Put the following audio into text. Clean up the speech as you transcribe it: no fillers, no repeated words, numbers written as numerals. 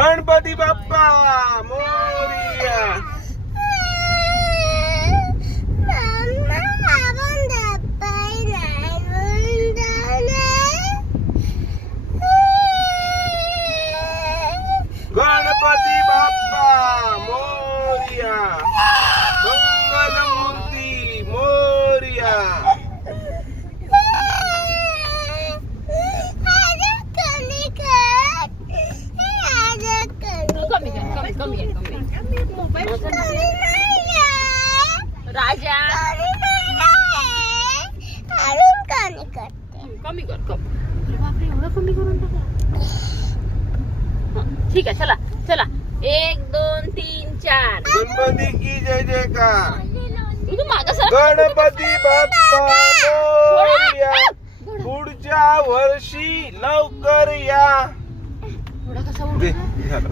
गणपती बाप्पा मोरया. गणपती बाप्पा मोरया. मंगलमूर्ती मोरया. राजा कमी कर बापरे एवढं कमी करून टाका. ठीक आहे चला चला 1 2 3 4. गणपती की जय जयकार. तू मागं सर. गणपती बाप्पा मोरया. पुढच्या वर्षी लवकर या. थोडा कसा दे, झालं.